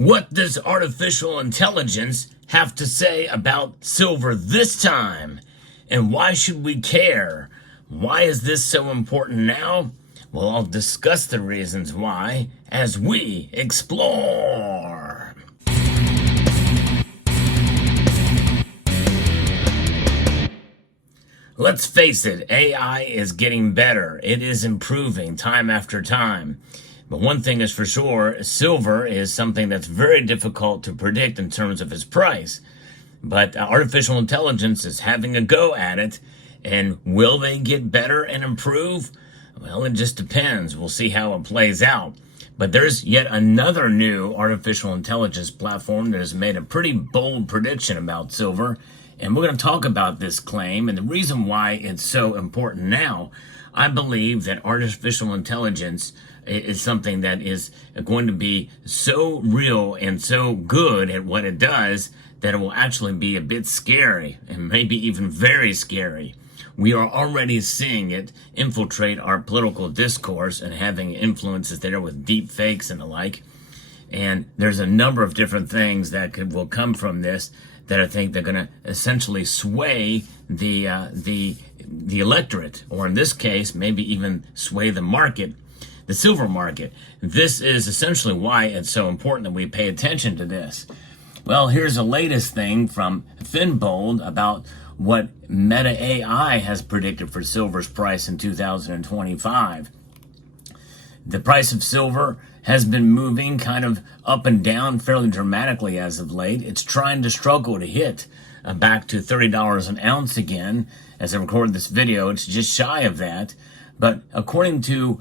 What does artificial intelligence have to say about silver this time? And why should we care? Why is this so important now? Well, I'll discuss the reasons why as we explore. Let's face it, AI is getting better. It is improving time after time. But one thing is for sure, silver is something that's very difficult to predict in terms of its price. But artificial intelligence is having a go at it. And will they get better and improve? Well, it just depends. We'll see how it plays out. But there's yet another new artificial intelligence platform that has made a pretty bold prediction about silver. And we're going to talk about this claim and the reason why it's so important now. I believe that artificial intelligence is something that is going to be so real and so good at what it does that it will actually be a bit scary and maybe even very scary. We are already seeing it infiltrate our political discourse and having influences there with deep fakes and the like. And there's a number of different things that will come from this that I think they're going to essentially sway the electorate, or in this case, maybe even sway the market, the silver market. This is essentially why it's so important that we pay attention to this. Well, here's the latest thing from Finbold about what Meta AI has predicted for silver's price in 2025. The price of silver has been moving kind of up and down fairly dramatically as of late. It's trying to struggle to hit back to $30 an ounce again. As I record this video, it's just shy of that. But according to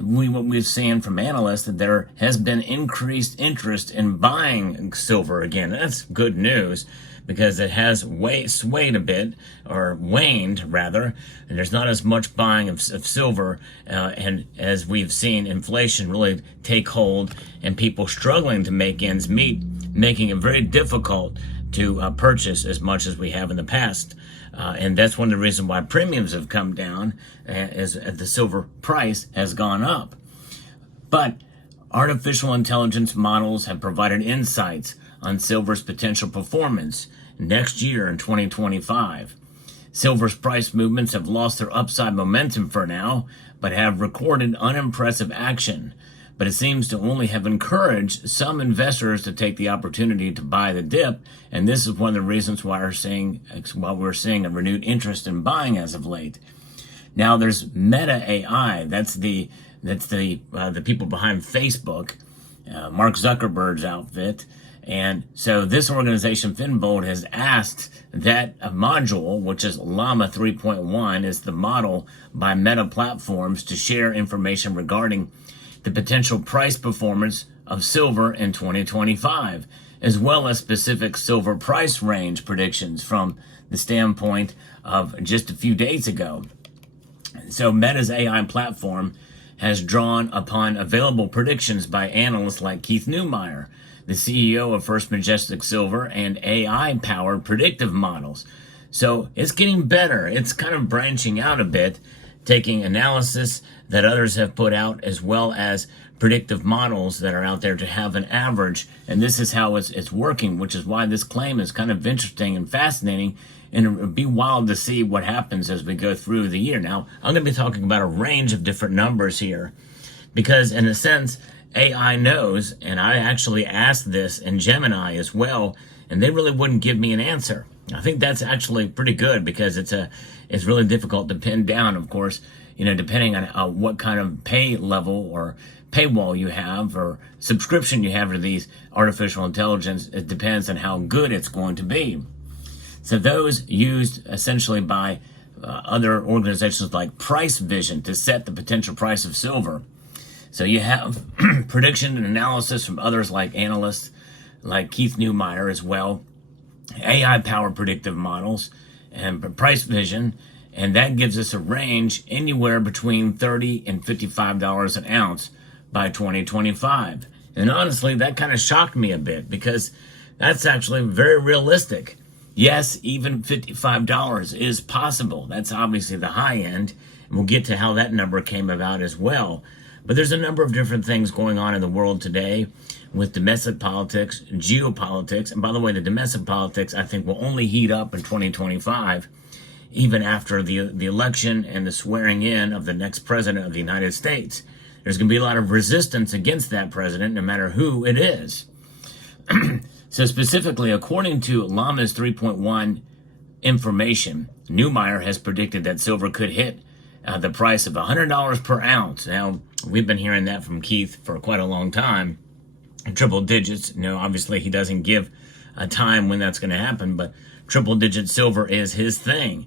what we've seen from analysts, that there has been increased interest in buying silver again. That's good news because it has swayed a bit, or waned rather, and there's not as much buying of silver, and as we've seen inflation really take hold and people struggling to make ends meet, making it very difficult to purchase as much as we have in the past. And that's one of the reasons why premiums have come down as the silver price has gone up. But artificial intelligence models have provided insights on silver's potential performance next year in 2025. Silver's price movements have lost their upside momentum for now, but have recorded unimpressive action. But it seems to only have encouraged some investors to take the opportunity to buy the dip, and this is one of the reasons why we're seeing a renewed interest in buying as of late. Now there's Meta AI. That's the people behind Facebook, Mark Zuckerberg's outfit. And so this organization, Finbold, has asked that a module, which is Llama 3.1, is the model by Meta Platforms, to share information regarding the potential price performance of silver in 2025, as well as specific silver price range predictions from the standpoint of just a few days ago. So Meta's AI platform has drawn upon available predictions by analysts like Keith Neumeyer, the CEO of First Majestic Silver, and AI-powered predictive models. So it's getting better. It's kind of branching out a bit, taking analysis that others have put out as well as predictive models that are out there to have an average. And this is how it's working, which is why this claim is kind of interesting and fascinating. And it would be wild to see what happens as we go through the year. Now, I'm going to be talking about a range of different numbers here because, in a sense, AI knows, and I actually asked this in Gemini as well, and they really wouldn't give me an answer. I think that's actually pretty good because it's really difficult to pin down, of course, depending on what kind of pay level or paywall you have or subscription you have to these artificial intelligence. It depends on how good it's going to be. So those used essentially by other organizations like Price Vision to set the potential price of silver. So you have prediction and analysis from others like analysts like Keith Neumeyer as well, AI-powered predictive models, and Price Vision, and that gives us a range anywhere between $30 and $55 an ounce by 2025. And honestly, that kind of shocked me a bit because that's actually very realistic. Yes, even $55 is possible. That's obviously the high end, and we'll get to how that number came about as well. But there's a number of different things going on in the world today. with domestic politics, geopolitics. And by the way, the domestic politics, I think, will only heat up in 2025, even after the election and the swearing in of the next president of the United States. There's going to be a lot of resistance against that president, no matter who it is. So specifically, according to Llama's 3.1 information, Neumeyer has predicted that silver could hit the price of $100 per ounce. Now, we've been hearing that from Keith for quite a long time. Triple digits. Obviously he doesn't give a time when that's going to happen, but triple digit silver is his thing.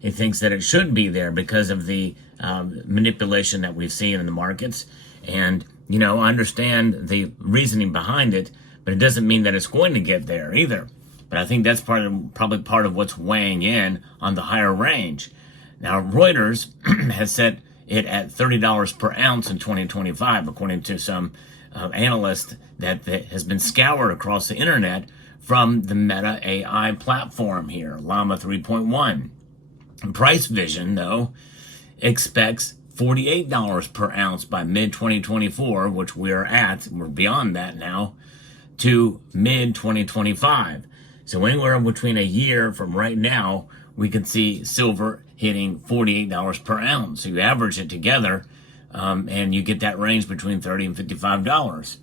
He thinks that it should be there because of the manipulation that we've seen in the markets. And, I understand the reasoning behind it, but it doesn't mean that it's going to get there either. But I think that's probably part of what's weighing in on the higher range. Now, Reuters has set it at $30 per ounce in 2025, according to some analyst that has been scoured across the internet from the Meta AI platform here, Llama 3.1. Price Vision, though, expects $48 per ounce by mid-2024, which we're beyond that now, to mid-2025. So anywhere between a year from right now, we can see silver hitting $48 per ounce. So you average it together, and you get that range between $30 and $55.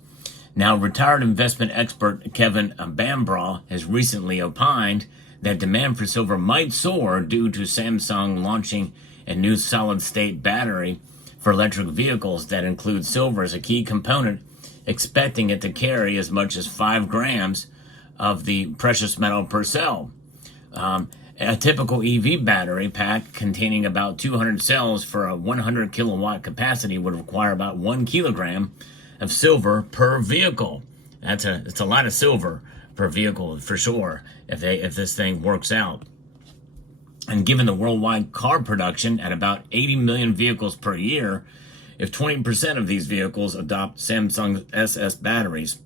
Now, retired investment expert Kevin Bambraw has recently opined that demand for silver might soar due to Samsung launching a new solid-state battery for electric vehicles that includes silver as a key component, expecting it to carry as much as 5 grams of the precious metal per cell. A typical EV battery pack containing about 200 cells for a 100 kilowatt capacity would require about 1 kilogram of silver per vehicle. It's a lot of silver per vehicle for sure if this thing works out. And given the worldwide car production at about 80 million vehicles per year, if 20% of these vehicles adopt Samsung SS batteries,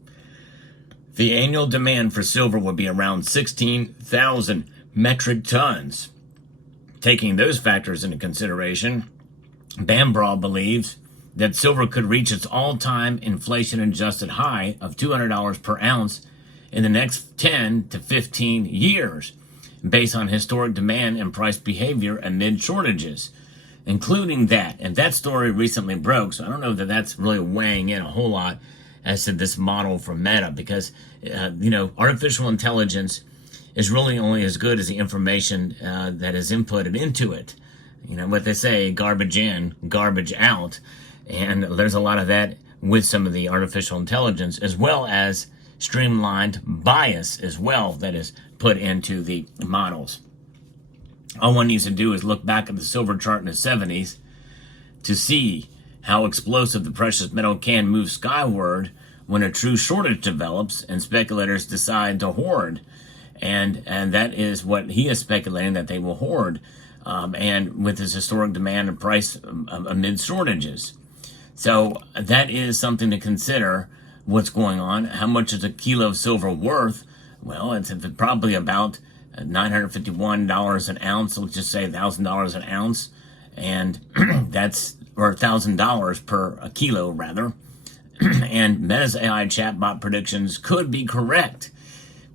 the annual demand for silver would be around 16,000 metric tons. Taking those factors into consideration, Bambraw believes that silver could reach its all-time inflation-adjusted high of $200 per ounce in the next 10 to 15 years, based on historic demand and price behavior amid shortages, including that. And that story recently broke, so I don't know that that's really weighing in a whole lot as to this model from Meta, because, artificial intelligence is really only as good as the information that is inputted into it. What they say, garbage in, garbage out. And there's a lot of that with some of the artificial intelligence, as well as streamlined bias as well that is put into the models. All one needs to do is look back at the silver chart in the 70s to see how explosive the precious metal can move skyward when a true shortage develops and speculators decide to hoard. And that is what he is speculating, that they will hoard, and with this historic demand and price amid shortages. So that is something to consider, what's going on. How much is a kilo of silver worth? Well, it's probably about $951 an ounce. Let's just say $1,000 an ounce, and or $1,000 per kilo rather. And Meta's AI chatbot predictions could be correct,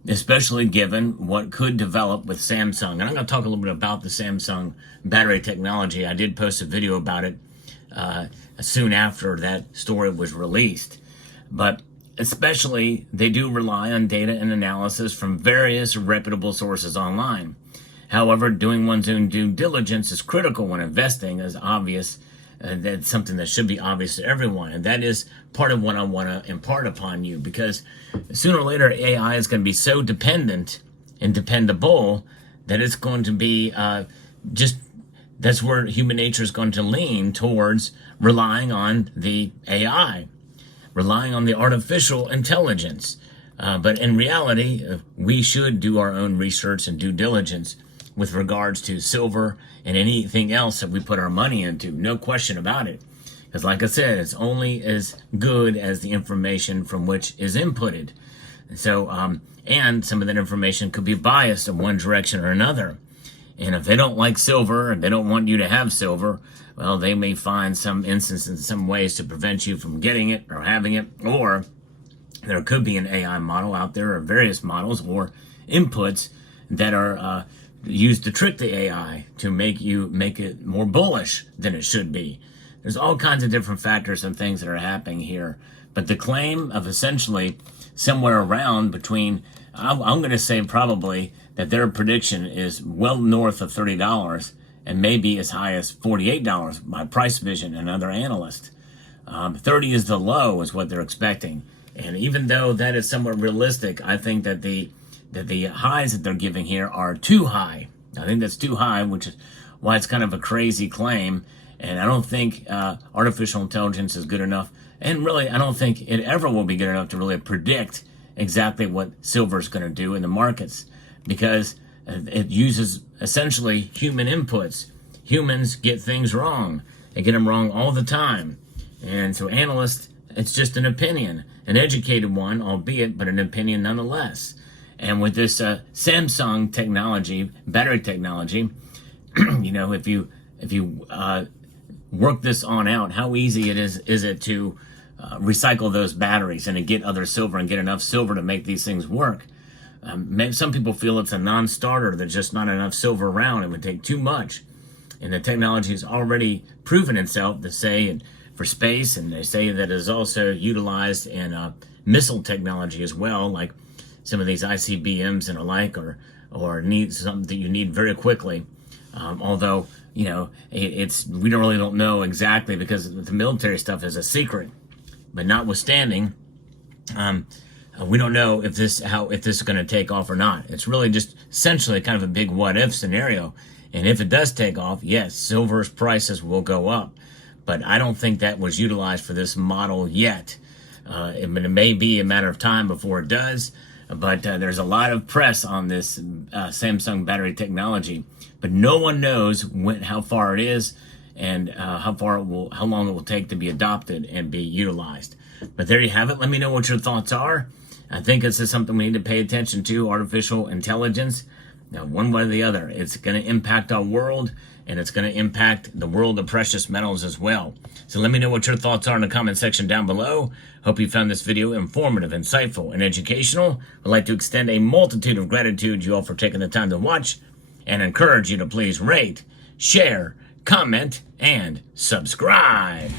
especially given what could develop with Samsung. And I'm going to talk a little bit about the Samsung battery technology. I did post a video about it soon after that story was released. But especially, they do rely on data and analysis from various reputable sources online. However, doing one's own due diligence is critical when investing, as obvious. That's something that should be obvious to everyone. And that is part of what I want to impart upon you, because sooner or later, AI is going to be so dependent and dependable that it's going to be that's where human nature is going to lean towards relying on the AI, relying on the artificial intelligence. But in reality, we should do our own research and due diligence with regards to silver and anything else that we put our money into. No question about it. Because like I said, it's only as good as the information from which is inputted. So, and some of that information could be biased in one direction or another. And if they don't like silver and they don't want you to have silver, well, they may find some instances, some ways to prevent you from getting it or having it, or There could be an AI model out there, or various models or inputs that are used to trick the AI to make it more bullish than it should be. There's all kinds of different factors and things that are happening here. But the claim of essentially somewhere around between, I'm going to say probably that their prediction is well north of $30 and maybe as high as $48 by Price Vision and other analysts. 30 is the low is what they're expecting. And even though that is somewhat realistic, I think that the highs that they're giving here are too high. I think that's too high, which is why it's kind of a crazy claim. And I don't think artificial intelligence is good enough. And really, I don't think it ever will be good enough to really predict exactly what silver is going to do in the markets, because it uses essentially human inputs. Humans get things wrong. They get them wrong all the time. And so analysts, it's just an opinion, an educated one, albeit, but an opinion nonetheless. And with this Samsung technology, battery technology, if you work this on out, how easy is it to recycle those batteries and to get other silver and get enough silver to make these things work? Some people feel it's a non-starter. There's just not enough silver around. It would take too much. And the technology has already proven itself to say for space, and they say that it is also utilized in missile technology as well, like some of these ICBMs and alike, or need something that you need very quickly. Although, we don't know exactly, because the military stuff is a secret. But notwithstanding, we don't know if this is going to take off or not. It's really just essentially kind of a big what if scenario. And if it does take off, yes, silver's prices will go up. But I don't think that was utilized for this model yet. It may be a matter of time before it does. But there's a lot of press on this Samsung battery technology. But no one knows how far it is and how long it will take to be adopted and be utilized. But there you have it. Let me know what your thoughts are. I think this is something we need to pay attention to, artificial intelligence. Now, one way or the other, it's going to impact our world, and it's going to impact the world of precious metals as well. So let me know what your thoughts are in the comment section down below. Hope you found this video informative, insightful, and educational. I'd like to extend a multitude of gratitude to you all for taking the time to watch, and encourage you to please rate, share, comment, and subscribe.